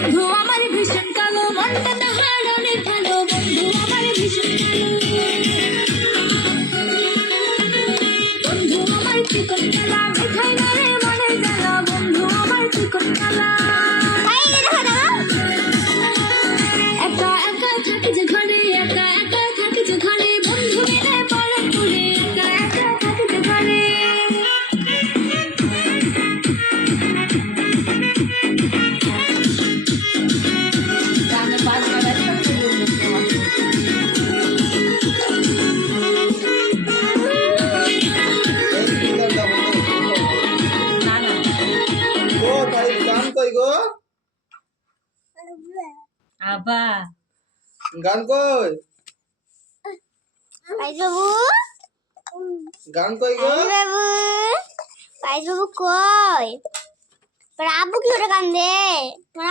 বন্ধু আমার ভীষণ কালো, মনটা তাহার অনেক ভালো, বন্ধু আমার ভীষণ কালো। বন্ধু আমার চিকন কালা, মিঠাই মারে মনের জ্বালা, বন্ধু আমার চিকন কালা। একা একা থাকি যে ঘরে, একা একা থাকি যে ঘরে, বন্ধু মিলে পালন করে, একা একা থাকি যে ঘরে। গান কই গো? আবা গান কই? বাবু গান কই গো? বাবু বাবু কই তোর আব্বু কি ওটা কান্দে? তোর